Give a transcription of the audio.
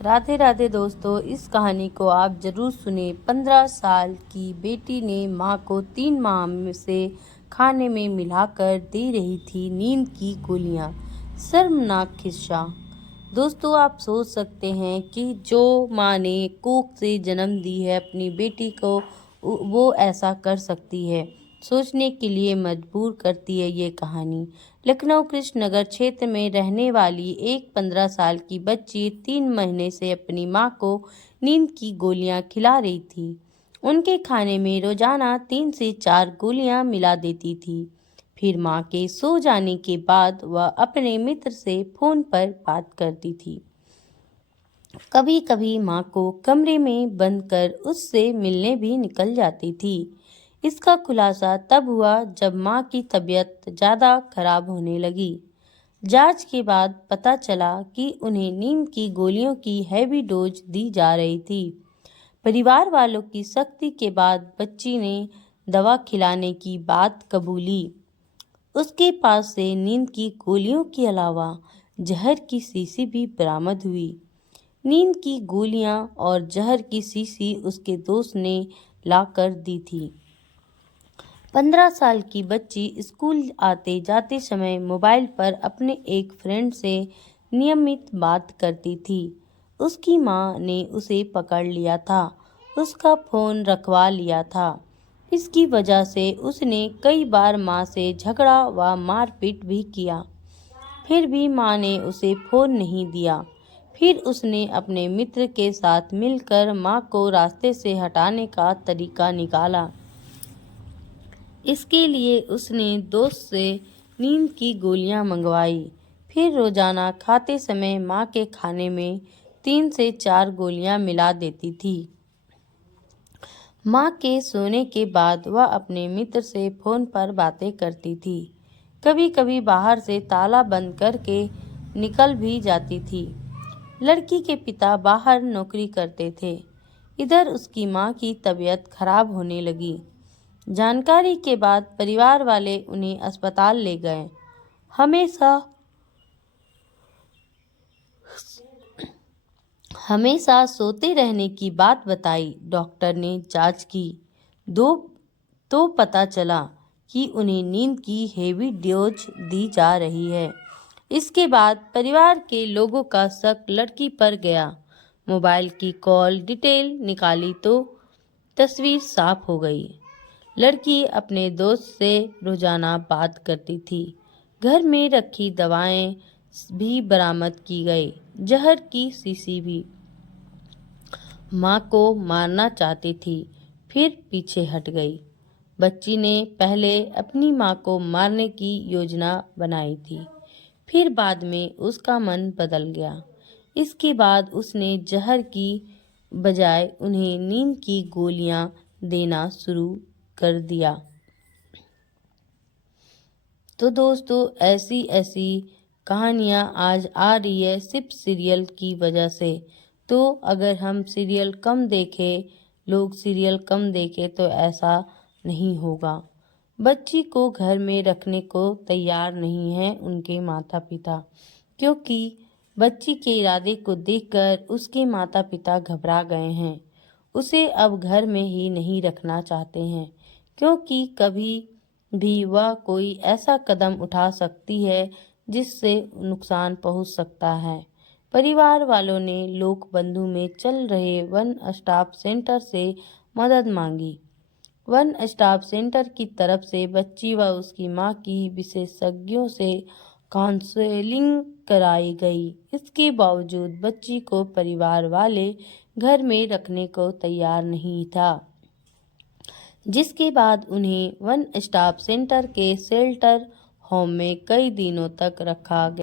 राधे राधे दोस्तों, इस कहानी को आप जरूर सुने। 15 साल की बेटी ने मां को 3 माह से खाने में मिलाकर दे रही थी नींद की गोलियां। शर्मनाक किस्सा। दोस्तों, आप सोच सकते हैं कि जो मां ने कोख से जन्म दी है अपनी बेटी को, वो ऐसा कर सकती है। सोचने के लिए मजबूर करती है ये कहानी। लखनऊ कृष्णनगर क्षेत्र में रहने वाली एक 15 साल की बच्ची 3 महीने से अपनी मां को नींद की गोलियां खिला रही थी। उनके खाने में रोजाना 3 से 4 गोलियां मिला देती थी। फिर मां के सो जाने के बाद वह अपने मित्र से फोन पर बात करती थी। कभी कभी मां को कमरे में बंद कर उससे मिलने भी निकल जाती थी। इसका खुलासा तब हुआ जब मां की तबीयत ज़्यादा खराब होने लगी। जांच के बाद पता चला कि उन्हें नींद की गोलियों की हैवी डोज दी जा रही थी। परिवार वालों की सख्ती के बाद बच्ची ने दवा खिलाने की बात कबूली। उसके पास से नींद की गोलियों के अलावा जहर की शीशी भी बरामद हुई। नींद की गोलियां और जहर की शीशी उसके दोस्त ने लाकर दी थी। 15 साल की बच्ची स्कूल आते जाते समय मोबाइल पर अपने एक फ्रेंड से नियमित बात करती थी। उसकी मां ने उसे पकड़ लिया था, उसका फोन रखवा लिया था। इसकी वजह से उसने कई बार मां से झगड़ा व मारपीट भी किया। फिर भी मां ने उसे फोन नहीं दिया। फिर उसने अपने मित्र के साथ मिलकर मां को रास्ते से हटाने का तरीका निकाला। इसके लिए उसने दोस्त से नींद की गोलियां मंगवाई। फिर रोजाना खाते समय मां के खाने में 3 से 4 गोलियां मिला देती थी। मां के सोने के बाद वह अपने मित्र से फोन पर बातें करती थी। कभी कभी बाहर से ताला बंद करके निकल भी जाती थी। लड़की के पिता बाहर नौकरी करते थे। इधर उसकी मां की तबीयत खराब होने लगी। जानकारी के बाद परिवार वाले उन्हें अस्पताल ले गए। हमेशा सोते रहने की बात बताई। डॉक्टर ने जांच की दो तो पता चला कि उन्हें नींद की हेवी डोज दी जा रही है। इसके बाद परिवार के लोगों का शक लड़की पर गया। मोबाइल की कॉल डिटेल निकाली तो तस्वीर साफ हो गई। लड़की अपने दोस्त से रोजाना बात करती थी। घर में रखी दवाएं भी बरामद की गई, जहर की शीशी भी। मां को मारना चाहती थी, फिर पीछे हट गई। बच्ची ने पहले अपनी मां को मारने की योजना बनाई थी, फिर बाद में उसका मन बदल गया। इसके बाद उसने जहर की बजाय उन्हें नींद की गोलियां देना शुरू कर दिया। तो दोस्तों, ऐसी ऐसी कहानियाँ आज आ रही है सिर्फ सीरियल की वजह से। तो अगर हम सीरियल कम देखें, लोग सीरियल कम देखें तो ऐसा नहीं होगा। बच्ची को घर में रखने को तैयार नहीं है उनके माता पिता, क्योंकि बच्ची के इरादे को देखकर उसके माता पिता घबरा गए हैं। उसे अब घर में ही नहीं रखना चाहते हैं, क्योंकि कभी भी वह कोई ऐसा कदम उठा सकती है जिससे नुकसान पहुंच सकता है। परिवार वालों ने लोक बंधु में चल रहे वन स्टॉप सेंटर से मदद मांगी। वन स्टॉप सेंटर की तरफ से बच्ची व उसकी मां की विशेषज्ञों से काउंसलिंग कराई गई। इसके बावजूद बच्ची को परिवार वाले घर में रखने को तैयार नहीं था, जिसके बाद उन्हें वन स्टॉप सेंटर के शेल्टर होम में कई दिनों तक रखा गया।